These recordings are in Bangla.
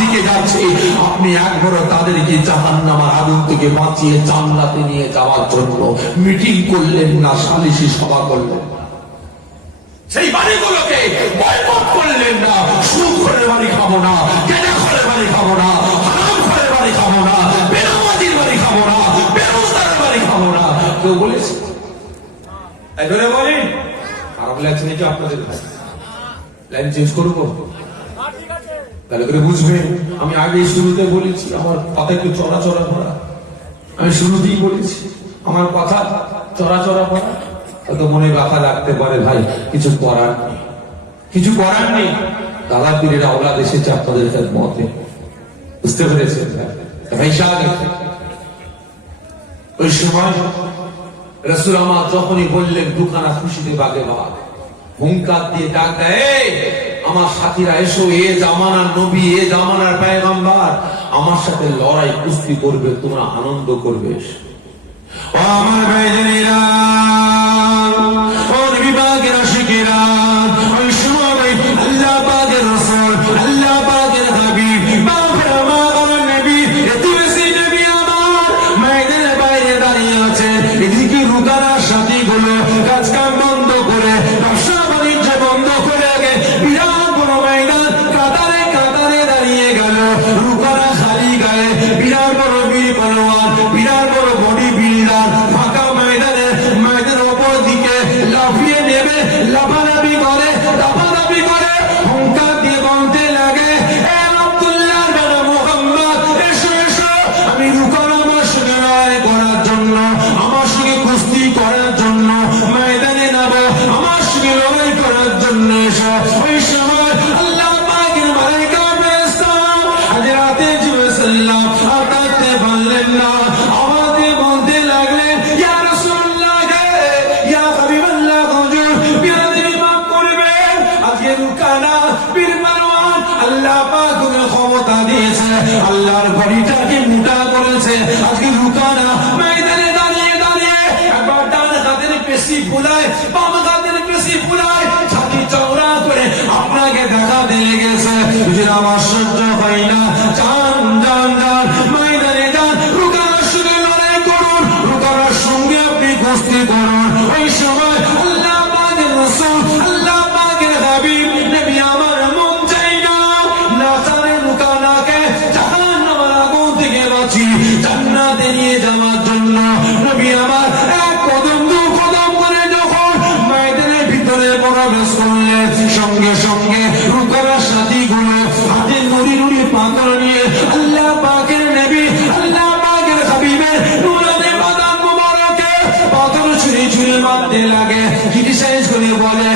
দিকে যাচ্ছে। আপনি একবারও তাদেরকে জাহান নামার আগুন থেকে বাঁচিয়ে জান্নাতে নিয়ে যাওয়ার জন্য মিটিং করলেন না, সালিশি সভা করলেন সেই বাড়িগুলোকে বয়কট করলেন না। সুদ করে বাড়ি খাব না কেনা করে বাড়ি খাব না, হারাম করে বাড়ি খাব না, বেনামাজির বাড়ি খাব না, বেরোজগারের বাড়ি খাব না। কেউ বলেছে? ধরে বলি খারাপ লাগছে নাকি আপনাদের লাইন চেঞ্জ করব? তাহলে করে বুঝবেন আমি আগে শুরুতে বলেছি, আমার কথা একটু চড়া চড়া করা। আমি শুরুতেই বলেছি, আমার কথা চড়া চড়া করা হয়তো মনে ব্যথা লাগতে পারে ভাই, কিছু করার নেই। কিছু করার নেই। দাদা পীরেরা ওলা এসেছে আপনাদের মতে। বুঝতে পেরেছেন ভাই? ওই সময় রসুল আমার যখনই বললেন, দুখানা খুশিতে বাগে বাগ। হুঙ্কার দিয়ে ডাক দেয় আমার সাথীরা এসো, এ জামানার নবী, এ জামানার পায়গাম্বার, আমার সাথে লড়াই, কুস্তি করবে, তোমরা আনন্দ করবে আমার ভাই ও শিখেরা পাকের আল্লাহর ঘড়িটাকে মোটা করেছে। আজকে রুকানা ময়দানে দাঁড়িয়ে দাঁড়িয়ে একবার ডান হাতের পেশি ফুলায়, বাম হাতের পেশি ফুলায়, ছাতি চওড়া করে আপনাকে দেখা দিয়ে গেছে। আমার সহ্য হয় না। বাঁচি জান্নাতে নিয়ে যাওয়ার জন্য নবী আমার এক কদম, দু কদম করে যখন ভিতরে প্রবেশ করলেন, সঙ্গে সঙ্গে রুকানার সাথী হাতে নুড়ি নুড়ি পাথর নিয়ে আল্লাহ পাকের নবী, আল্লাহ পাকের হাবিবের নুরানি বাদাম মুবারকে পাথর ছুঁড়ে ছুঁড়ে মারতে লাগে। ক্রিটিসাইজ করে বলে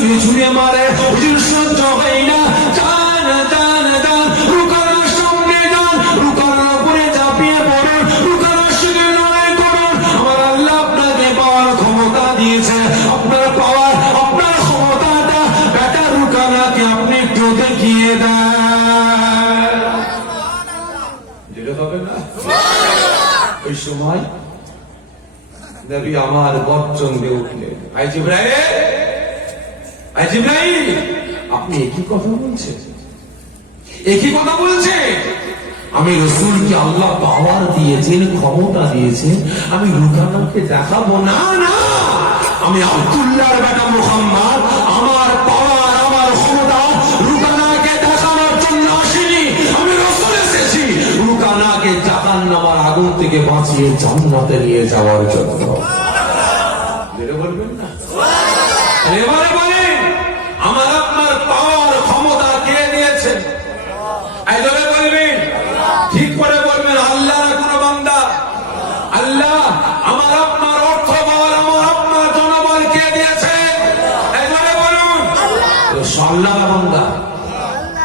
পাথর ছুঁড়ে ছুঁড়ে মারে হুজুর সহ্য হয় না। জান জান জান রুকানার সঙ্গে যান রুকানার উপরে ঝাঁপিয়ে পড়ুন রুকানার সঙ্গে লড়াই করুন আমার আল্লাহ আপনাকে পাওয়ার ক্ষমতা দিয়েছে। আপনার পাওয়ার আপনার ক্ষমতাটা বেটা রুকানাকে আপনি একটু দেখিয়ে দেন। যেটা হবে না? ওই সময় নবী আমার বচ্চঙ্গে উঠলেন। I Jibrail! আই জিব্রাইল, আপনি একই কথা বলছেন। একই কথা বলছেন। আমি রসুলকে আল্লাহ পাওয়ার দিয়েছেন, ক্ষমতা দিয়েছেন, আমি রুকানাকে দেখাবো। না না, আমি আব্দুল্লাহর বেটা মোহাম্মদ, আমার পাওয়ার, আমার ক্ষমতা রুকানাকে দেখানোর জন্য আসিনি। আমি রসুল এসেছি রুকানাকে আগুন থেকে বাঁচিয়ে জান্নাতে নিয়ে যাওয়ার জন্য।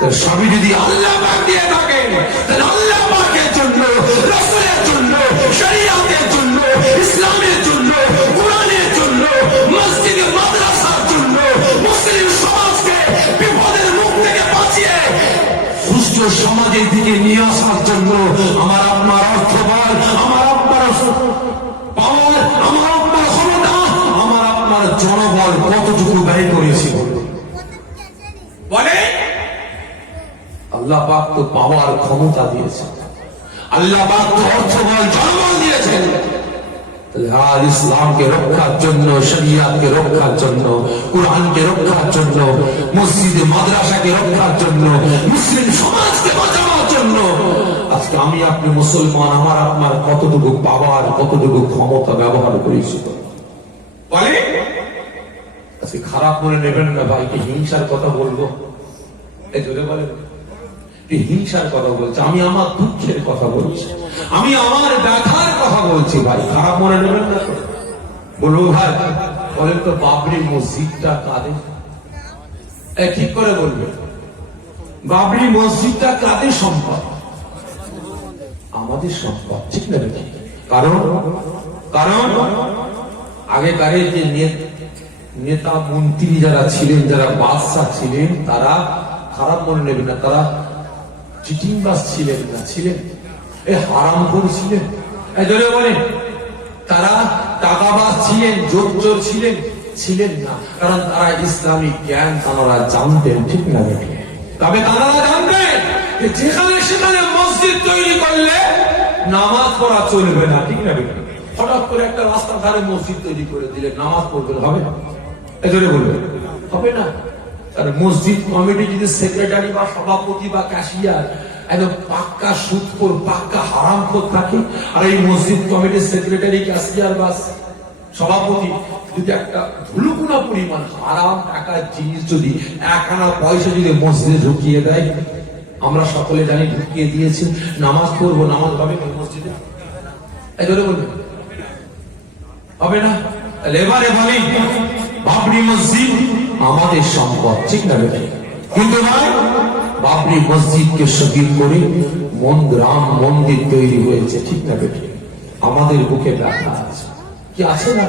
তো সবই যদি আল্লাহ পাক দিয়ে থাকে তাহলে আল্লাহ পাকের জন্য, রাসূলের জন্য জন্য, ইসলামের জন্য, কোরআনের জন্য মাদ্রাসার জন্য, মুসলিম সমাজকে বিপদের মুখ থেকে বাঁচিয়ে সুস্থ সমাজের দিকে নিয়ে আসার জন্য আমার আপনার অর্থ বল আমার আপনার পাওয়ার, আমার আপনার ক্ষমতা, আমার আপনার জনবল কতটুকু ব্যয় আল্লাহ তো পাওয়ার ক্ষমতা দিয়েছেন। আল্লাহ দিয়েছেন। ইসলামকে রক্ষার জন্য, শরিয়াতকে রক্ষার জন্য, কোরআনকে রক্ষার জন্য, মসজিদে, মাদ্রাসাকে রক্ষার জন্য, মুসলিম সমাজকে বাঁচানোর জন্য, আজকে আমি আপনি মুসলমান, আমার আপনার কতটুকু পাওয়ার, কতটুকু ক্ষমতা ব্যবহার করেছি? খারাপ মনে নেবেন না ভাইকে হিংসার কথা বলব? জোরে বলেন। হিংসার কথা বলছে, আমি আমার দুঃখের কথা বলছি, আমি আমার ব্যথার কথা বলছি ভাই, খারাপ মনে নেবেন না? বলব ভাই, বলেন তো বাবরি মসজিদটা কাদের? ঠিক করে বলবে বাবরি মসজিদটা কাদের সম্পদ? আমাদের সম্পদ, ঠিক না কারণ কারণ, আগেকারে যে নেতা মন্ত্রী যারা ছিলেন, যারা বাদশাহ ছিলেন, তারা খারাপ মনে নেবেন না, তারা চিটিংবাজ ছিলেন না, ছিলেন? এ হারাম ছিলেন? এই জন্য বলেন, তারা টাকাবাজ ছিলেন জোর জোর ছিলেন ছিলেন না। কারণ তারা ইসলামিক জ্ঞান তারা জানতেন, ঠিক না তবে তারা জানতেন যেখানে সেখানে মসজিদ তৈরি করলে নামাজ পড়া চলবে না, ঠিক না হঠাৎ করে একটা রাস্তার ধারে মসজিদ তৈরি করে দিলে নামাজ পড়বে হবে এজরে বলবে হবে না? আর মসজিদ কমিটি যদি সেক্রেটারি বা সভাপতি বা ক্যাশিয়ার একদম পাক্কা সুদখোর পাক্কা হারামখোর থাকে, আর এই মসজিদ কমিটির সেক্রেটারি, ক্যাশিয়ার বা সভাপতি যদি একটা ধুলুকুনা পরিমাণ হারাম টাকার জিনিস যদি এক আনা পয়সা যদি মসজিদে ঢুকিয়ে দেয়, আমরা সকলে জানি ঢুকিয়ে দিয়েছি, নামাজ পড়ব, নামাজ পাবে মসজিদে? এই বলবেন হবে না? তাহলে এবারে বলি, বাবরি মসজিদ আমাদের সম্পদ না বেটে? কিন্তু নয় বাবরি মসজিদকে শহীদ করে মন্দির রাম মন্দির তৈরি হয়েছে, ঠিক না আমাদের বুকে ব্যথা আছে। কি আছে না